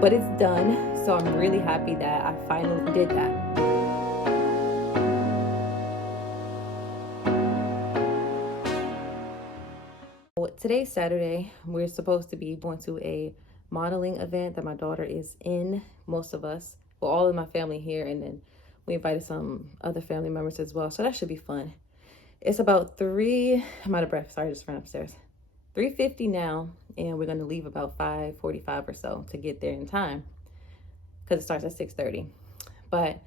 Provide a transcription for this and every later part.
But it's done, so I'm really happy that I finally did that. Today's Saturday. We're supposed to be going to a modeling event that my daughter is in. Most of us, well, all of my family here, and then we invited some other family members as well. So that should be fun. It's about I'm out of breath. Sorry, I just ran upstairs. 3:50 now, and we're gonna leave about 5:45 or so to get there in time because it starts at 6:30. But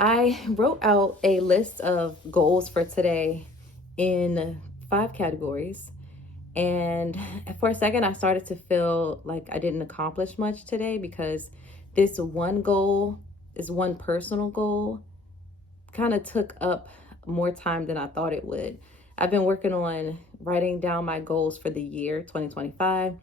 I wrote out a list of goals for today in 5 categories. And for a second, I started to feel like I didn't accomplish much today because this one goal, this one personal goal, kind of took up more time than I thought it would. I've been working on writing down my goals for the year 2025,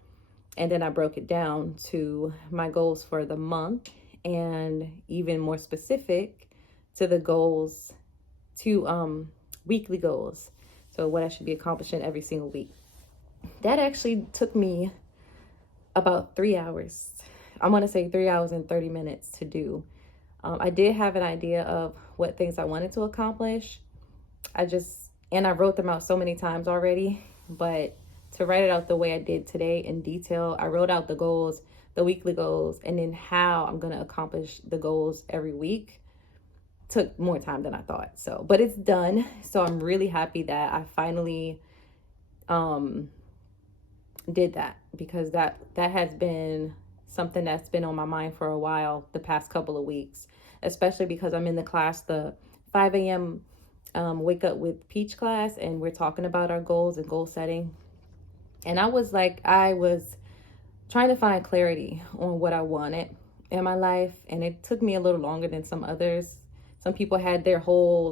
and then I broke it down to my goals for the month and even more specific to the goals, to weekly goals. So what I should be accomplishing every single week. That actually took me about 3 hours. I'm going to say 3 hours and 30 minutes to do. I did have an idea of what things I wanted to accomplish. And I wrote them out so many times already, but to write it out the way I did today in detail, I wrote out the goals, the weekly goals, and then how I'm going to accomplish the goals every week took more time than I thought. So, but it's done. So I'm really happy that I finally did that, because that has been something that's been on my mind for a while, the past couple of weeks, especially because I'm in the class, the 5 a.m. Wake Up with Peach class, and we're talking about our goals and goal setting. And I was trying to find clarity on what I wanted in my life, and it took me a little longer than some others. Some people had their whole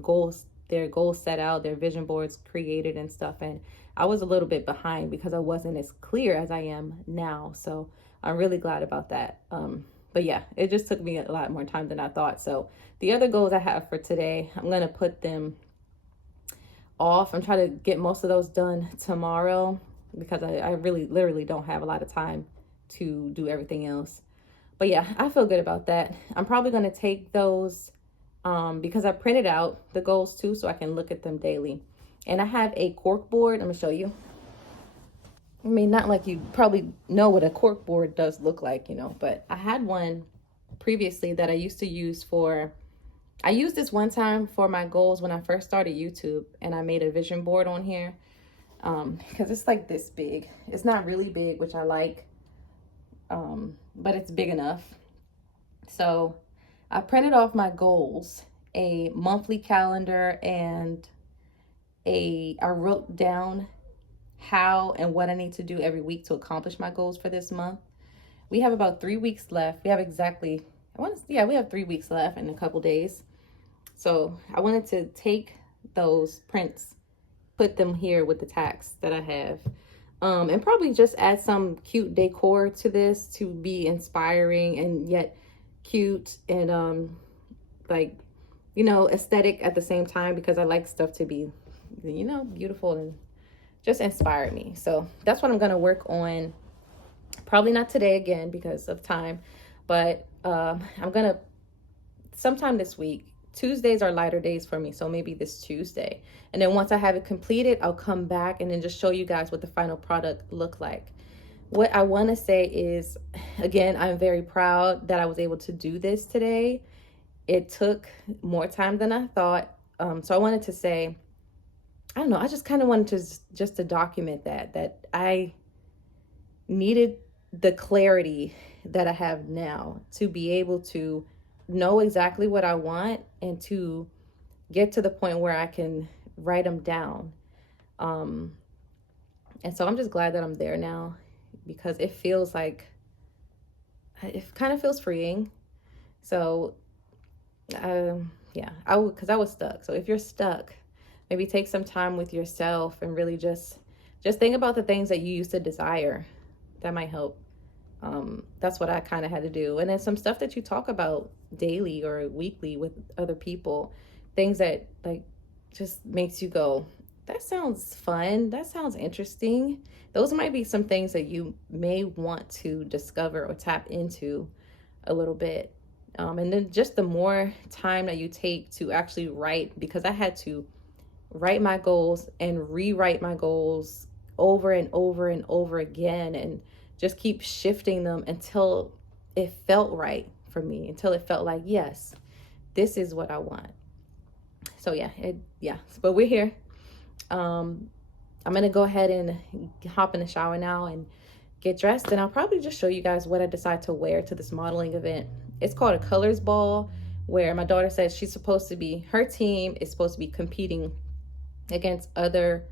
goals, their goals set out, their vision boards created and stuff, and I was a little bit behind because I wasn't as clear as I am now. So I'm really glad about that. But yeah, it just took me a lot more time than I thought. So the other goals I have for today, I'm going to put them off. I'm trying to get most of those done tomorrow because I really literally don't have a lot of time to do everything else. But yeah, I feel good about that. I'm probably going to take those because I printed out the goals too, so I can look at them daily. And I have a cork board. I'm going to show you. I mean, not like you probably know what a cork board does look like, but I had one previously that I used to use I used this one time for my goals when I first started YouTube, and I made a vision board on here because it's like this big. It's not really big, which I like, but it's big enough. So I printed off my goals, a monthly calendar, and I wrote down how and what I need to do every week to accomplish my goals for this month. We have about 3 weeks left. We have we have 3 weeks left in a couple days. So I wanted to take those prints, put them here with the tags that I have, and probably just add some cute decor to this to be inspiring and yet cute and aesthetic at the same time, because I like stuff to be beautiful and just inspired me. So that's what I'm going to work on. Probably not today again because of time, but I'm going to sometime this week. Tuesdays are lighter days for me, so maybe this Tuesday. And then once I have it completed, I'll come back and then just show you guys what the final product looked like. What I want to say is, again, I'm very proud that I was able to do this today. It took more time than I thought. So I wanted to say, I don't know, I just kind of wanted to document that I needed the clarity that I have now to be able to know exactly what I want and to get to the point where I can write them down. And so I'm just glad that I'm there now, because it kind of feels freeing. So, because I was stuck. So if you're stuck, maybe take some time with yourself and really just think about the things that you used to desire. That might help. That's what I kind of had to do. And then some stuff that you talk about daily or weekly with other people, things that just makes you go, that sounds fun. That sounds interesting. Those might be some things that you may want to discover or tap into a little bit. And then just the more time that you take to actually write, because I had to write my goals and rewrite my goals over and over and over again, and just keep shifting them until it felt right for me, until it felt like, yes, this is what I want. So yeah, but we're here. I'm gonna go ahead and hop in the shower now and get dressed, and I'll probably just show you guys what I decide to wear to this modeling event. It's called a colors ball, where my daughter says she's supposed to be, her team is supposed to be competing against other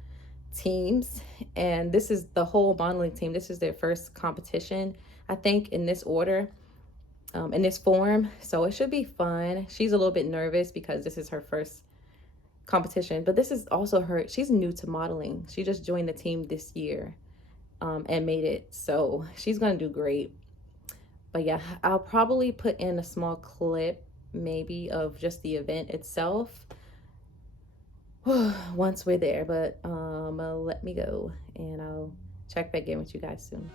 teams, and this is the whole modeling team. This is their first competition, I think, in this order, in this form. So it should be fun. She's a little bit nervous because this is her first competition, but this is also her, she's new to modeling. She just joined the team this year, and made it, so she's gonna do great. But yeah, I'll probably put in a small clip maybe of just the event itself once we're there. But let me go and I'll check back in with you guys soon.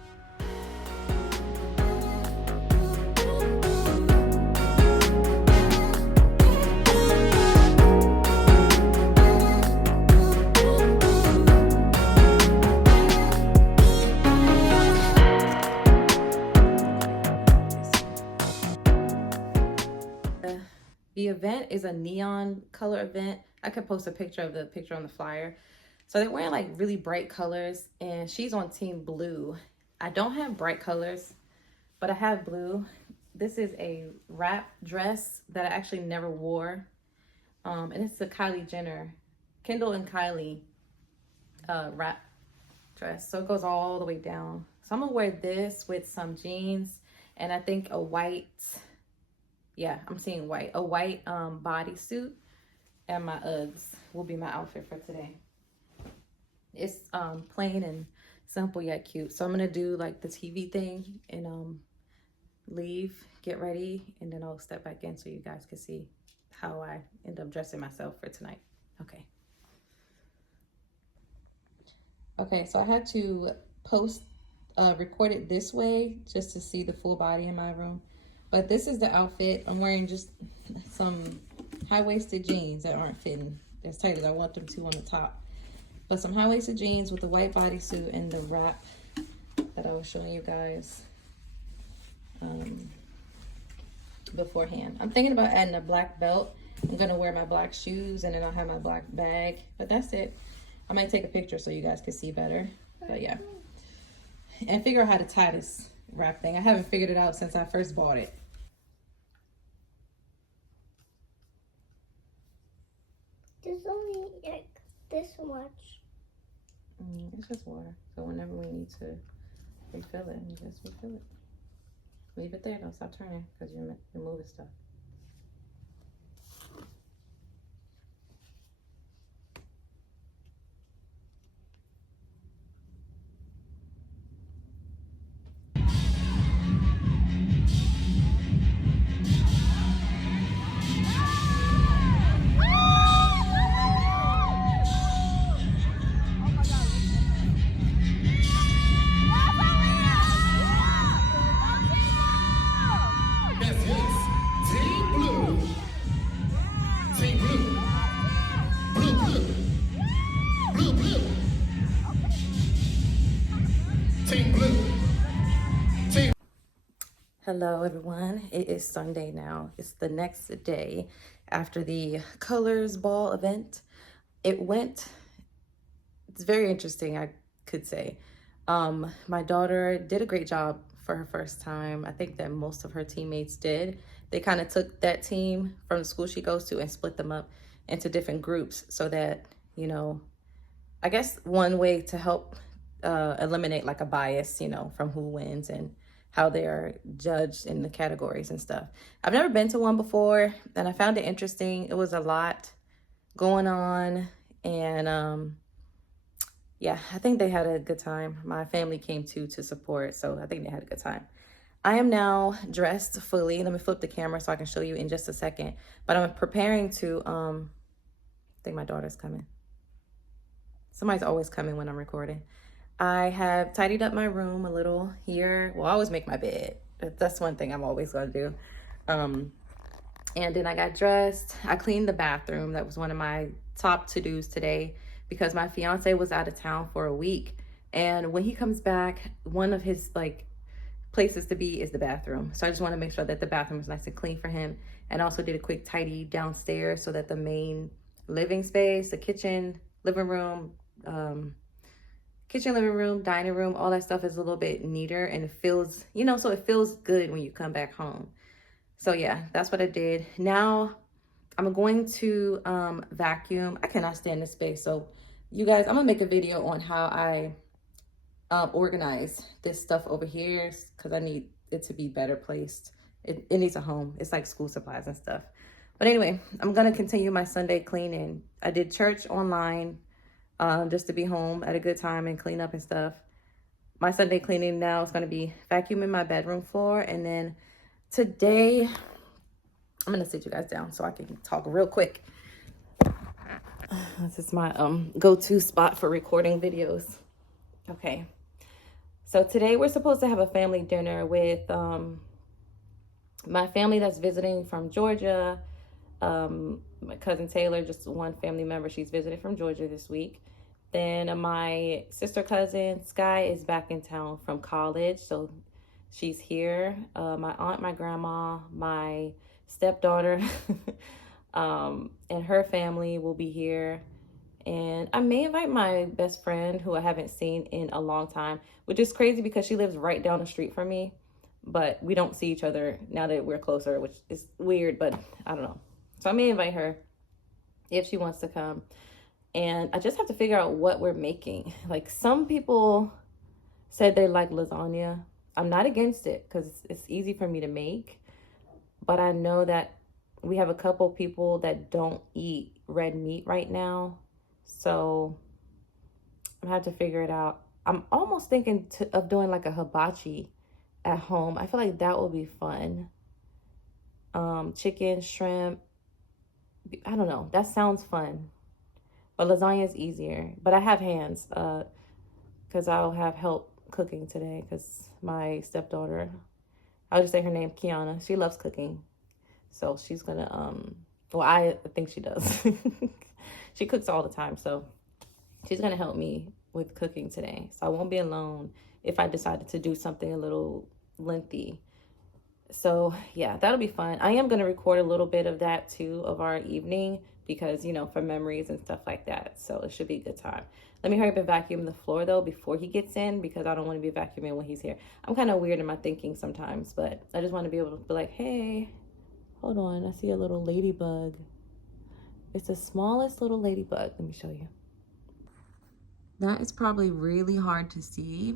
The event is a neon color event. I could post a picture of the picture on the flyer. So they're wearing like really bright colors, and she's on team blue. I don't have bright colors, but I have blue. This is a wrap dress that I actually never wore. And it's a Kylie Jenner, Kendall and Kylie wrap dress. So it goes all the way down. So I'm gonna wear this with some jeans and I think a white, yeah, I'm seeing white, a white bodysuit, and my Uggs will be my outfit for today. It's plain and simple yet cute. So I'm gonna do like the TV thing and leave, get ready, and then I'll step back in so you guys can see how I end up dressing myself for tonight. Okay, so I had to record it this way just to see the full body in my room. But this is the outfit. I'm wearing just some high-waisted jeans that aren't fitting as tight as I want them to on the top. But some high-waisted jeans with the white bodysuit and the wrap that I was showing you guys beforehand. I'm thinking about adding a black belt. I'm gonna wear my black shoes and then I'll have my black bag. But that's it. I might take a picture so you guys can see better. But yeah. And figure out how to tie this wrap thing. I haven't figured it out since I first bought it. There's only like this much. It's just water. So whenever we need to refill it, we just refill it. Leave it there. Don't stop turning because you're moving stuff. Hello everyone, it is Sunday now. It's the next day after the colors ball event. It's very interesting, I could say. My daughter did a great job for her first time. I think that most of her teammates did. They kind of took that team from the school she goes to and split them up into different groups so that, you know, I guess one way to help eliminate like a bias, you know, from who wins and how they are judged in the categories and stuff. I've never been to one before and I found it interesting. It was a lot going on and yeah, I think they had a good time. My family came too to support, so I think they had a good time. I am now dressed fully. Let me flip the camera so I can show you in just a second. But I'm preparing to, I think my daughter's coming. Somebody's always coming when I'm recording. I have tidied up my room a little here. Well, I always make my bed. That's one thing I'm always going to do. And then I got dressed. I cleaned the bathroom. That was one of my top to-dos today because my fiance was out of town for a week. And when he comes back, one of his like places to be is the bathroom. So I just want to make sure that the bathroom is nice and clean for him. And also did a quick tidy downstairs so that the main living space, the kitchen, living room, living room, dining room, all that stuff is a little bit neater and it feels, so it feels good when you come back home. So yeah, that's what I did. Now I'm going to vacuum. I cannot stand this space. So you guys, I'm gonna make a video on how I organize this stuff over here because I need it to be better placed. It needs a home. It's like school supplies and stuff. But anyway, I'm gonna continue my Sunday cleaning. I did church online just to be home at a good time and clean up and stuff. My Sunday cleaning now is gonna be vacuuming my bedroom floor, and then today I'm gonna sit you guys down so I can talk real quick. This is my go-to spot for recording videos. Okay. So today we're supposed to have a family dinner with my family that's visiting from Georgia. My cousin Taylor, just one family member, she's visited from Georgia this week. Then my sister cousin Sky is back in town from college, so she's here. My aunt, my grandma, my stepdaughter, and her family will be here. And I may invite my best friend who I haven't seen in a long time, which is crazy because she lives right down the street from me, but we don't see each other now that we're closer, which is weird, but I don't know. So I may invite her if she wants to come. And I just have to figure out what we're making. Like, some people said they like lasagna. I'm not against it because it's easy for me to make, but I know that we have a couple people that don't eat red meat right now. So I have to figure it out. I'm almost thinking of doing like a hibachi at home. I feel like that will be fun. Chicken, shrimp. I don't know. That sounds fun. But lasagna is easier. But I have hands because I'll have help cooking today because my stepdaughter, I'll just say her name, Kiana. She loves cooking. So she's going to, well, I think she does. She cooks all the time, so she's going to help me with cooking today. So I won't be alone if I decided to do something a little lengthy. So yeah, that'll be fun. I am going to record a little bit of that too, of our evening, because, for memories and stuff like that. So it should be a good time. Let me hurry up and vacuum the floor though before he gets in, because I don't want to be vacuuming when he's here. I'm kind of weird in my thinking sometimes, but I just want to be able to be like, hey, hold on, I see a little ladybug. It's the smallest little ladybug. Let me show you. That is probably really hard to see.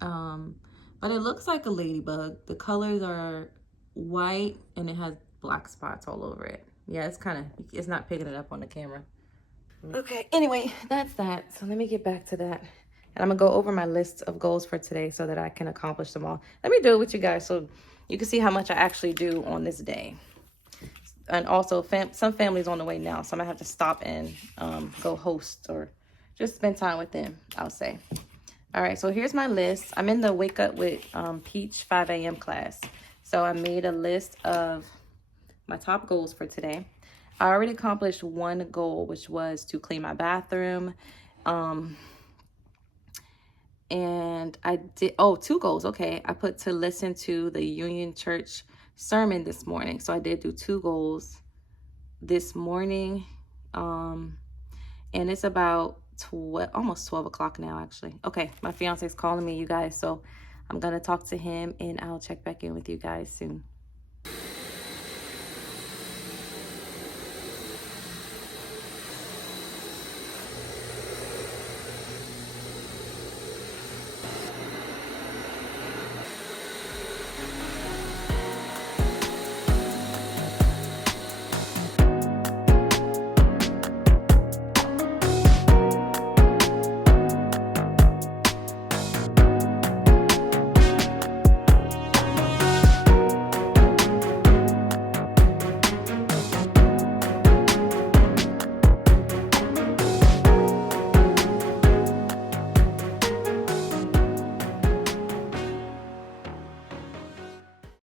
But it looks like a ladybug. The colors are white and it has black spots all over it. Yeah, it's not picking it up on the camera. Okay, anyway, that's that. So let me get back to that. And I'm gonna go over my list of goals for today so that I can accomplish them all. Let me do it with you guys so you can see how much I actually do on this day. And also some family's on the way now, so I'm gonna have to stop and go host or just spend time with them, I'll say. All right, so here's my list. I'm in the Wake Up with Peach 5 a.m. class. So I made a list of my top goals for today. I already accomplished one goal, which was to clean my bathroom. And I did, two goals, okay. I put to listen to the Union Church sermon this morning. So I did do 2 goals this morning. And it's about almost 12 o'clock now, actually. Okay, my fiance is calling me, you guys. So I'm going to talk to him and I'll check back in with you guys soon.